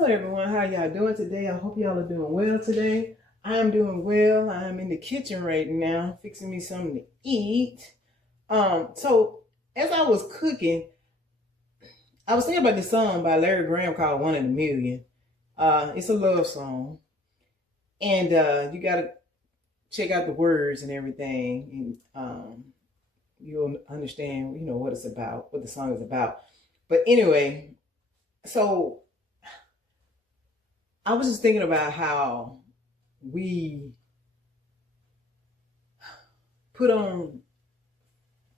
Hello everyone, how y'all doing today? I hope y'all are doing well today. I am doing well. I am in the kitchen right now, fixing me something to eat. So as I was cooking, I was thinking about this song by Larry Graham called One in a Million. It's a love song. And you gotta check out the words and everything, and you'll understand, what it's about, what the song is about. But anyway, so I was just thinking about how we put on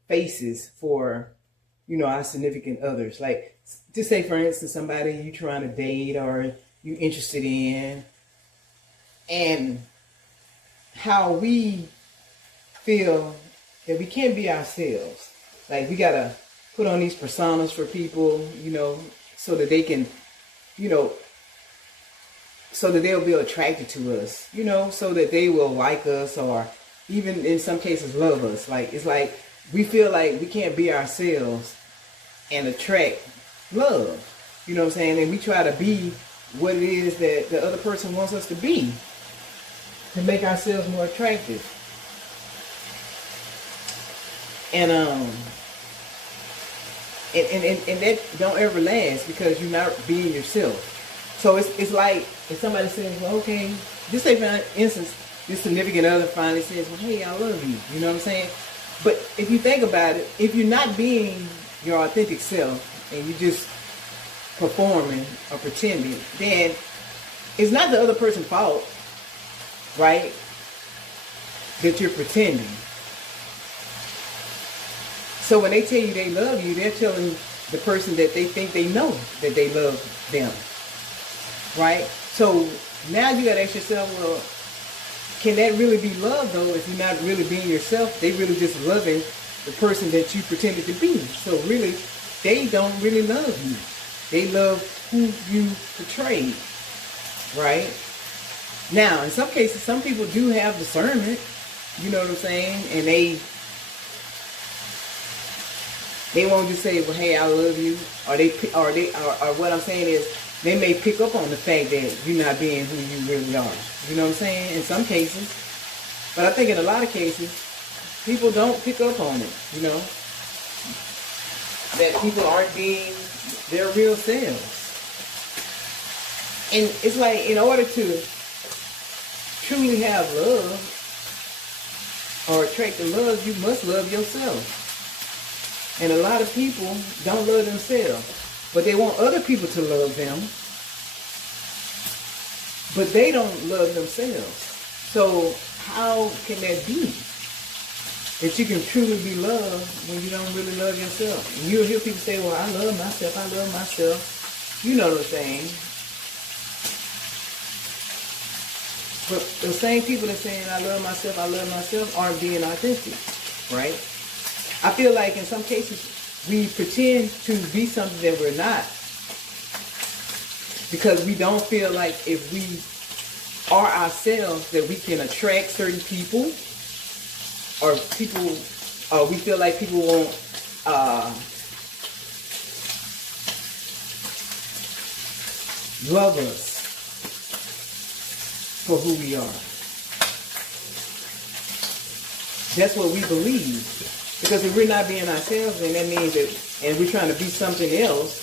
faces for, our significant others. Like, just say, for instance, somebody you trying to date or you interested in, and how we feel that we can't be ourselves. Like, we gotta put on these personas for people, so that they can, so that they'll be attracted to us, so that they will like us or even in some cases love us. Like, it's like we feel like we can't be ourselves and attract love. You know what I'm saying? And we try to be what it is that the other person wants us to be to make ourselves more attractive. And and that don't ever last because you're not being yourself. So it's like if somebody says, well, okay, just say for instance, this significant other finally says, well, hey, I love you. You know what I'm saying? But if you think about it, if you're not being your authentic self and you're just performing or pretending, then it's not the other person's fault, right? That you're pretending. So when they tell you they love you, they're telling the person that they think they know that they love them. Right? So now you gotta ask yourself, well, can that really be love though if you're not really being yourself? They really just loving the person that you pretended to be. So really, they don't really love you. They love who you portrayed. Right? Now, in some cases, some people do have discernment, you know what I'm saying? And they won't just say, well, hey, I love you. Or what I'm saying is, they may pick up on the fact that you're not being who you really are. You know what I'm saying? In some cases. But I think in a lot of cases, people don't pick up on it, that people aren't being their real selves. And it's like, in order to truly have love or attract the love, you must love yourself. And a lot of people don't love themselves. But they want other people to love them. But they don't love themselves. So how can that be? That you can truly be loved when you don't really love yourself. And you'll hear people say, well, I love myself. You know what I'm saying. But the same people that are saying, I love myself, aren't being authentic. Right? I feel like in some cases, we pretend to be something that we're not because we don't feel like if we are ourselves that we can attract certain people, or we feel like people won't love us for who we are. That's what we believe. Because if we're not being ourselves, then that means that, and we're trying to be something else,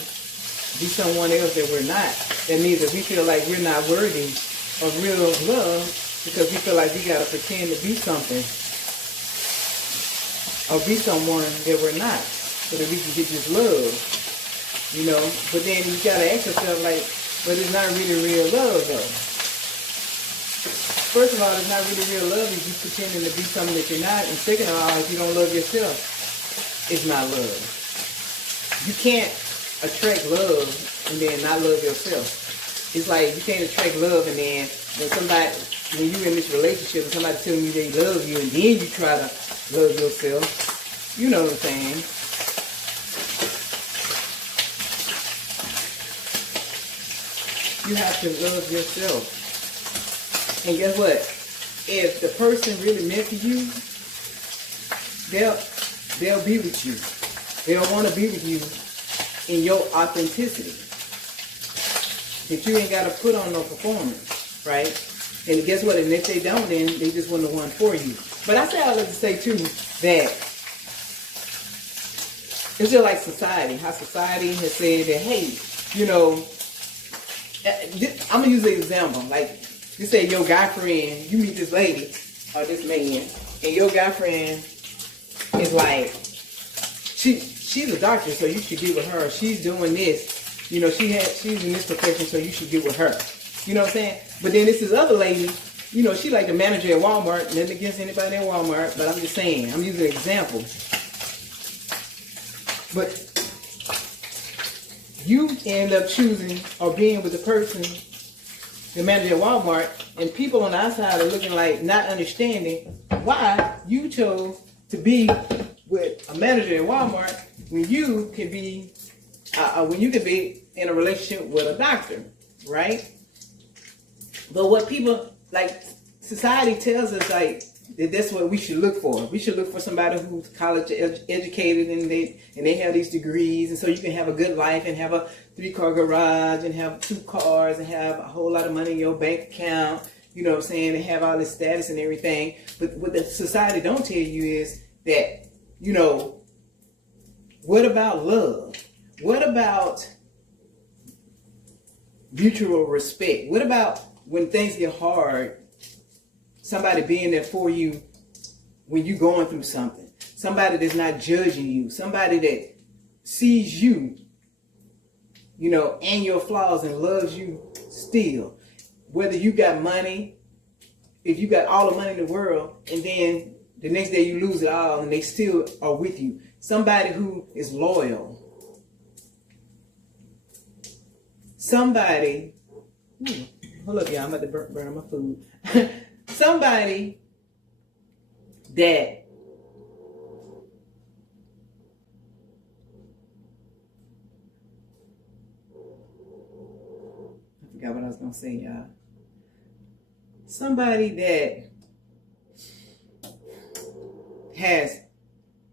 be someone else that we're not, that means that we feel like we're not worthy of real love because we feel like we got to pretend to be something or be someone that we're not so that we can get this love, But then you got to ask yourself, like, but it's not really real love, though. First of all, it's not really real love if you're pretending to be something that you're not. And second of all, if you don't love yourself, it's not love. You can't attract love and then not love yourself. It's like you can't attract love and then when you're in this relationship and somebody telling you they love you and then you try to love yourself. You know what I'm saying? You have to love yourself. And guess what? If the person really meant for you, they'll be with you. They'll want to be with you in your authenticity. But you ain't got to put on no performance, right? And guess what? And if they don't, then they just wasn't the one for you. But I say all that to say, too, that it's just like society. How society has said that, hey, you know, I'm going to use an example. Like, you say your guy friend, you meet this lady or this man, and your guy friend is like, she's a doctor, so you should get with her. She's doing this. You know, she's in this profession, so you should get with her. You know what I'm saying? But then this other lady, you know, she like the manager at Walmart. Nothing against anybody at Walmart, but I'm just saying, I'm using an example. But you end up choosing or being with the person, the manager at Walmart, and people on the outside are looking like not understanding why you chose to be with a manager at Walmart when you can be in a relationship with a doctor, right? But what people, like, society tells us, like, that that's what we should look for. We should look for somebody who's college educated and they have these degrees, and so you can have a good life and have a 3-car garage and have 2 cars and have a whole lot of money in your bank account, you know what I'm saying, and have all this status and everything. But what the society don't tell you is that, you know, what about love? What about mutual respect? What about when things get hard, somebody being there for you when you're going through something? Somebody that's not judging you. Somebody that sees you, you know, and your flaws and loves you still. Whether you got money, if you got all the money in the world, and then the next day you lose it all and they still are with you. Somebody who is loyal. Somebody, hold up, y'all, I'm about to burn my food. Somebody that I forgot what I was going to say, y'all. Somebody that has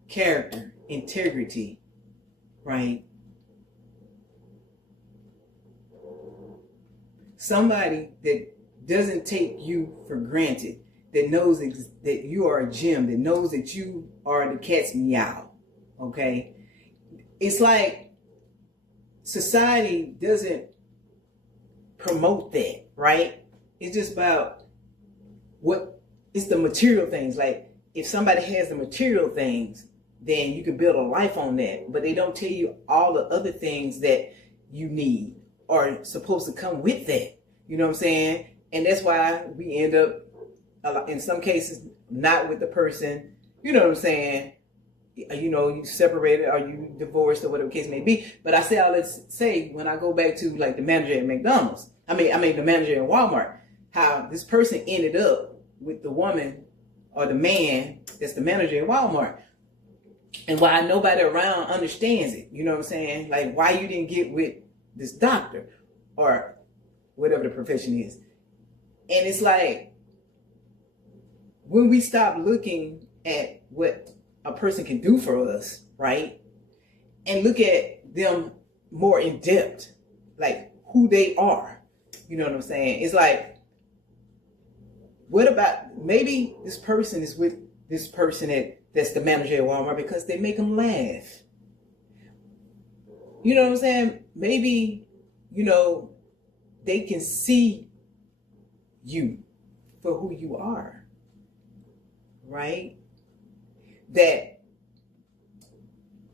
character, integrity, right? Somebody that doesn't take you for granted, that knows that you are a gem, that knows that you are the cat's meow, okay? It's like society doesn't promote that, right? It's just about it's the material things. Like, if somebody has the material things, then you can build a life on that. But they don't tell you all the other things that you need are supposed to come with that. You know what I'm saying? And that's why we end up, in some cases, not with the person, you know what I'm saying? You know, you separated or you divorced or whatever the case may be. But I say all this say, when I go back to like the manager at McDonald's, I mean the manager at Walmart, how this person ended up with the woman or the man that's the manager at Walmart. And why nobody around understands it. You know what I'm saying? Like, why you didn't get with this doctor or whatever the profession is. And it's like, when we stop looking at what a person can do for us, right? And look at them more in depth, like who they are. You know what I'm saying? It's like, what about, maybe this person is with this person that's the manager at Walmart because they make them laugh. You know what I'm saying? Maybe, you know, they can see you for who you are, right? That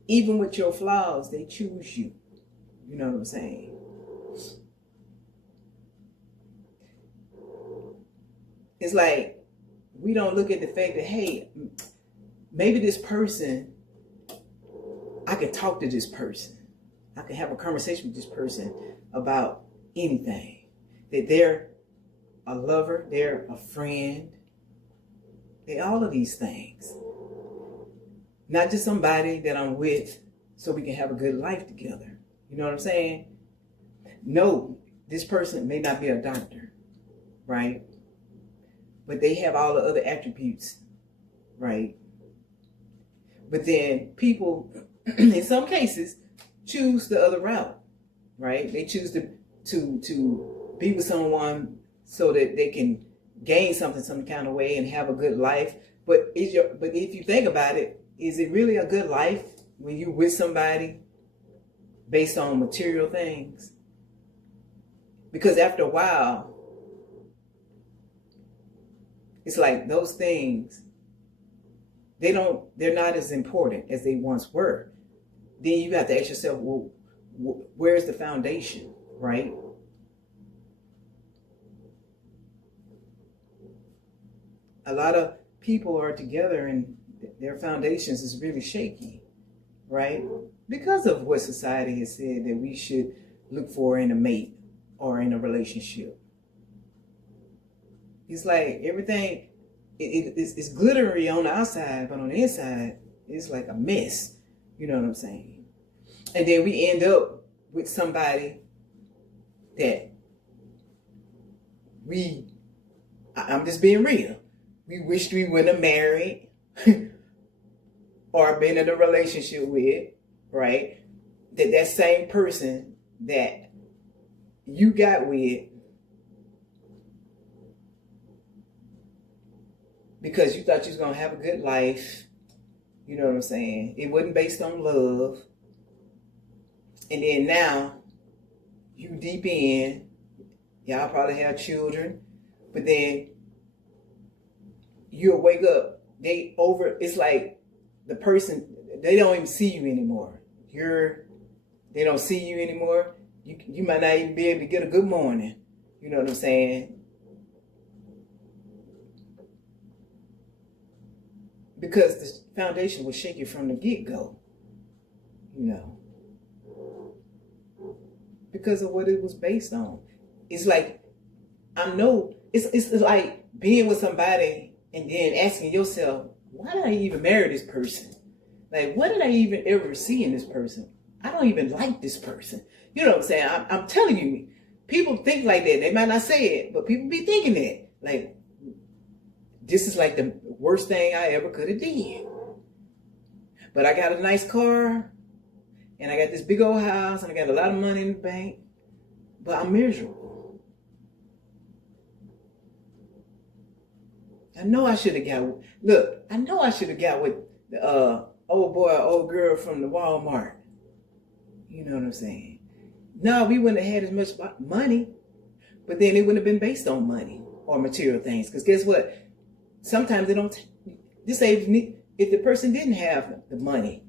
even with your flaws, they choose you. You know what I'm saying? It's like, we don't look at the fact that, hey, maybe this person, I can talk to this person. I can have a conversation with this person about anything. That they're a lover, they're a friend, they're all of these things. Not just somebody that I'm with so we can have a good life together. You know what I'm saying? No, this person may not be a doctor, right? But they have all the other attributes, right? But then people, in some cases, choose the other route, right? They choose to to be with someone so that they can gain something some kind of way and have a good life. But if you think about it, is it really a good life when you're with somebody based on material things? Because after a while, it's like those things, they're not as important as they once were. Then you have to ask yourself, well, where's the foundation, right? A lot of people are together and their foundations is really shaky, right? Because of what society has said that we should look for in a mate or in a relationship. It's like everything, it's glittery on the outside, but on the inside, it's like a mess. You know what I'm saying? And then we end up with somebody that I'm just being real, we wished we wouldn't have married or been in a relationship with, right? That same person that you got with because you thought you was going to have a good life, you know what I'm saying? It wasn't based on love. And then now, you deep in, y'all probably have children, but then you'll wake up, it's like the person, they don't even see you anymore. They don't see you anymore. You might not even be able to get a good morning. You know what I'm saying? Because the foundation was shaky from the get-go. You know. Because of what it was based on. It's like, it's like being with somebody and then asking yourself, why did I even marry this person? Like, what did I even ever see in this person? I don't even like this person. You know what I'm saying? I'm telling you, people think like that. They might not say it, but people be thinking that. Like, this is like the worst thing I ever could have did. But I got a nice car, and I got this big old house, and I got a lot of money in the bank, but I'm miserable. I know I should have got with the old boy or old girl from the Walmart. You know what I'm saying? No, we wouldn't have had as much money, but then it wouldn't have been based on money or material things. Because guess what? Sometimes they don't, if the person didn't have the money,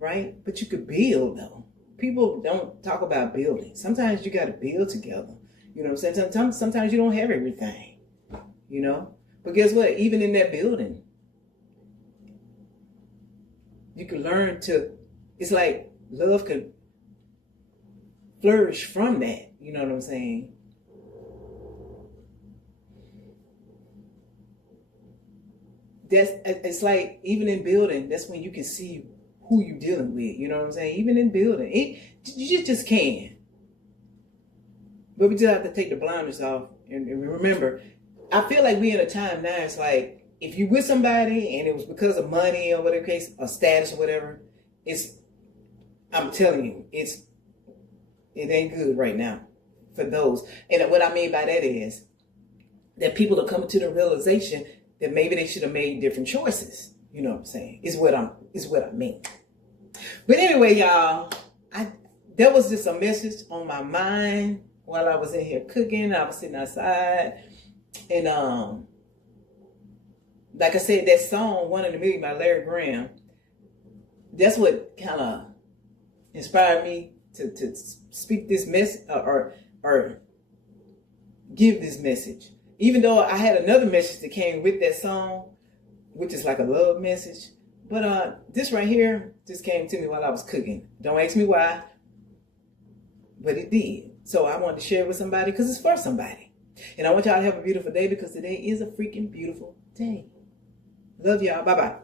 right? But you could build though. People don't talk about building. Sometimes you got to build together. You know what I'm saying? Sometimes you don't have everything, you know? But guess what? Even in that building, you can learn it's like love could flourish from that. You know what I'm saying? It's like, even in building, that's when you can see who you're dealing with. You know what I'm saying? Even in building, you just can. But we just have to take the blinders off and remember, I feel like we in a time now, it's like, if you with somebody and it was because of money or whatever case, or status or whatever, I'm telling you, it ain't good right now for those. And what I mean by that is that people are coming to the realization that maybe they should have made different choices. You know what I'm saying? Is what I mean. But anyway, y'all, that was just a message on my mind while I was in here cooking. I was sitting outside, and like I said, that song "One in a Million" by Larry Graham. That's what kind of inspired me to speak this message or give this message. Even though I had another message that came with that song, which is like a love message. But this right here just came to me while I was cooking. Don't ask me why, but it did. So I wanted to share it with somebody because it's for somebody. And I want y'all to have a beautiful day because today is a freaking beautiful day. Love y'all. Bye-bye.